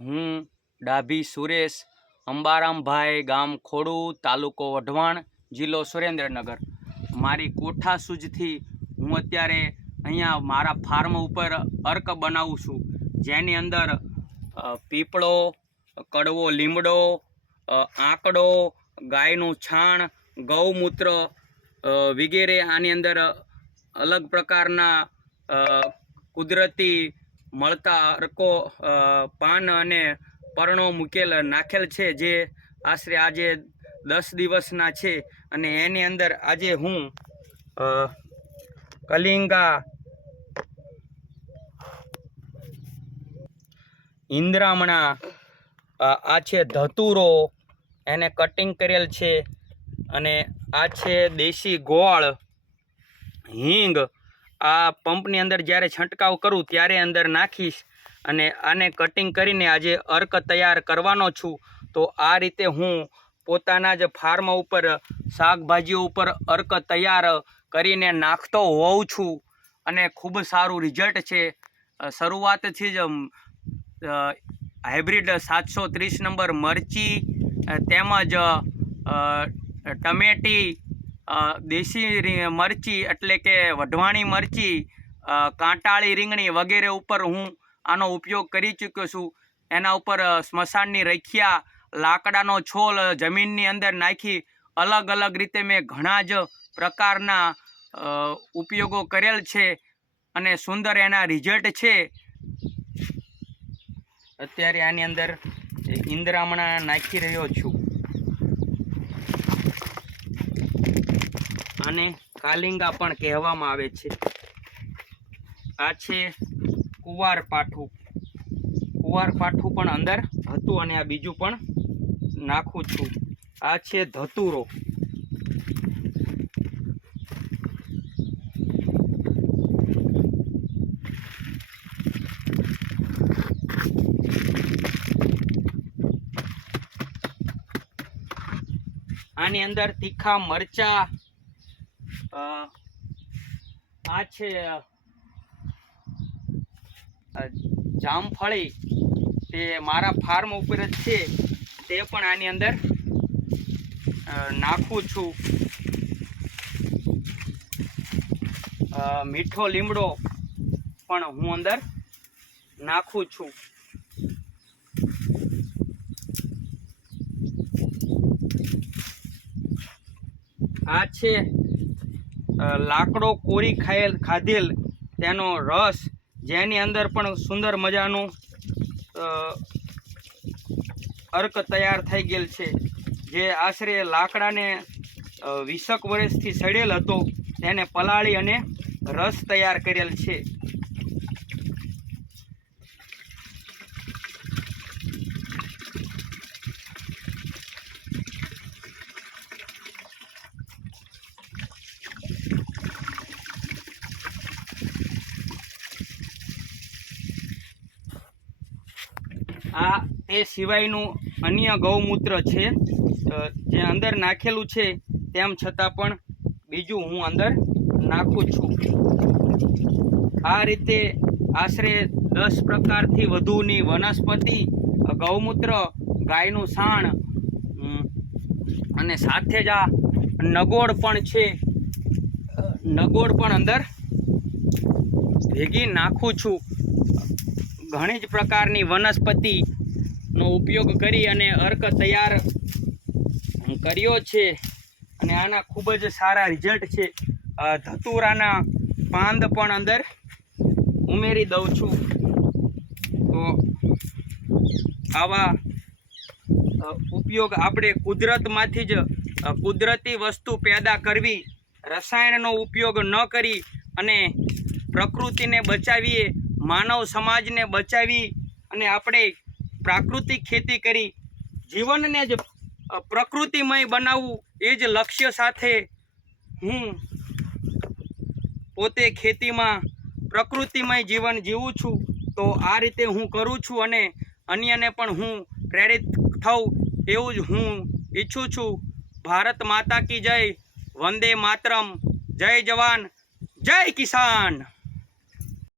હું ડાભી સુરેશ, અંબારામભાઈ, ગામ ખોડુ, તાલુકો વઢવાણ, જિલ્લો સુરેન્દ્રનગર. મારી કોઠા સૂઝથી હું અત્યારે અહીંયા મારા ફાર્મ ઉપર અર્ક બનાવું છું, જેની અંદર પીપળો, કડવો લીમડો, આંકડો, ગાયનું છાણ, ગૌમૂત્ર વગેરે આની અંદર અલગ પ્રકારના કુદરતી મળતા અર્કો પાન અને પર્ણો નાખેલ છે, જે આશરે આજે 10 દિવસના છે. અને એની અંદર આજે હું કલિંગા, ઇન્દ્રામણા, આ છે ધતુરો, એને કટિંગ કરેલ છે. અને આ છે દેશી ગોળ, હિંગ. આ પંપની અંદર જ્યારે છંટકાવ કરું ત્યારે અંદર નાખીશ અને આને કટિંગ કરીને આજે અર્ક તૈયાર કરવાનો છું. તો આ રીતે હું પોતાના જ ફાર્મ ઉપર શાકભાજીઓ ઉપર અર્ક તૈયાર કરીને નાખતો હોઉં છું અને ખૂબ સારું રિઝલ્ટ છે. શરૂઆતથી જ હાઇબ્રિડ 730 નંબર મરચી તેમજ ટમેટી, દેશી મરચી એટલે કે વઢવાણી મરચી, કાંટાળી રીંગણી વગેરે ઉપર હું આનો ઉપયોગ કરી ચૂક્યો છું. એના ઉપર સ્મશાનની રખિયા, લાકડાનો છોલ જમીનની અંદર નાખી અલગ અલગ રીતે મેં ઘણા જ પ્રકારના ઉપયોગો કરેલ છે અને સુંદર એના રિઝલ્ટ છે. અત્યારે આની અંદર ઇન્દ્રામણા નાખી રહ્યો છું. આને કાલિંગા પણ કહેવામાં આવે છે. આ છે કુવારપાઠું. કુવારપાઠું પણ અંદર હતું અને આ બીજું પણ નાખું છું. આ છે ધતુરો. આની અંદર તીખા મરચા. આ છે જામફળી, તે મારા ફાર્મ ઉપર જ છે, તે પણ આની અંદર નાખું છું. મીઠો લીમડો પણ હું અંદર નાખું છું. આ છે લાકડો કોરી ખાધેલ તેનો રસ, જેની અંદર પણ સુંદર મજાનું અર્ક તૈયાર થઈ ગયેલ છે, જે આશરે લાકડાને 20 વર્ષથી સડેલ હતો, તેને પલાળી અને રસ તૈયાર કરેલ છે. આ તે સિવાયનું અન્ય ગૌમૂત્ર છે, જે અંદર નાખેલું છે, તેમ છતાં પણ બીજું હું અંદર નાખું છું. આ રીતે આશરે 10 પ્રકારથી વધુની વનસ્પતિ, ગૌમૂત્ર, ગાયનું સાણ અને સાથે જ આ નગોળ પણ છે, નગોળ પણ અંદર ભેગી નાખું છું. ઘણી જ પ્રકારની વનસ્પતિનો ઉપયોગ કરી અને અર્ક તૈયાર કર્યો છે અને આના ખૂબ જ સારા રિઝલ્ટ છે. ધતુરાના પાંદ પણ અંદર ઉમેરી દઉં છું. તો આવા ઉપયોગ આપણે કુદરતમાંથી જ કુદરતી વસ્તુ પેદા કરવી, રસાયણનો ઉપયોગ ન કરી અને પ્રકૃતિને બચાવીએ, માનવ સમાજને બચાવી અને આપણે પ્રાકૃતિક ખેતી કરી જીવનને જ પ્રકૃતિમય બનાવવું, એ જ લક્ષ્ય સાથે હું પોતે ખેતીમાં પ્રકૃતિમય જીવન જીવું છું. તો આ રીતે હું કરું છું અને અન્યને પણ હું પ્રેરિત થઉં એવું જ હું ઈચ્છું છું. ભારત માતા કી જય, વંદે માતરમ, જય જવાન, જય કિસાન.